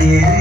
Yeah.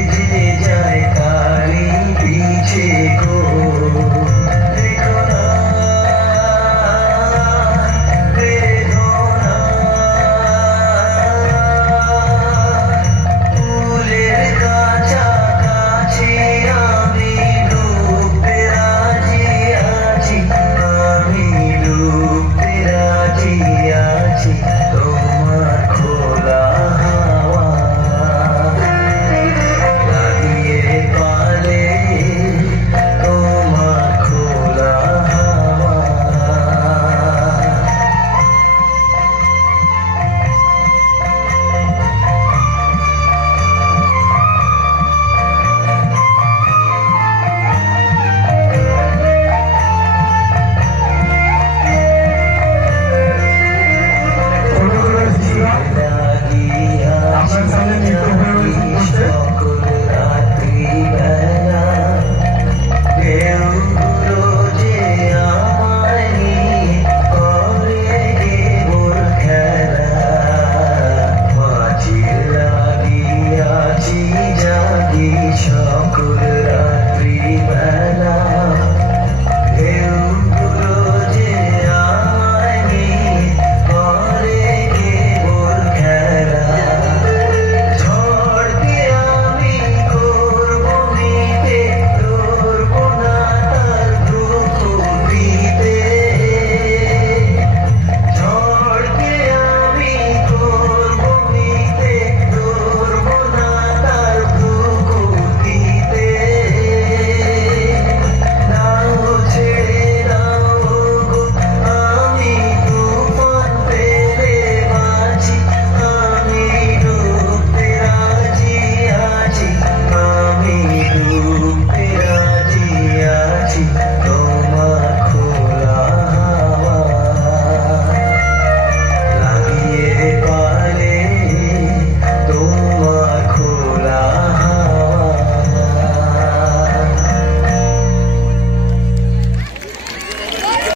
shakure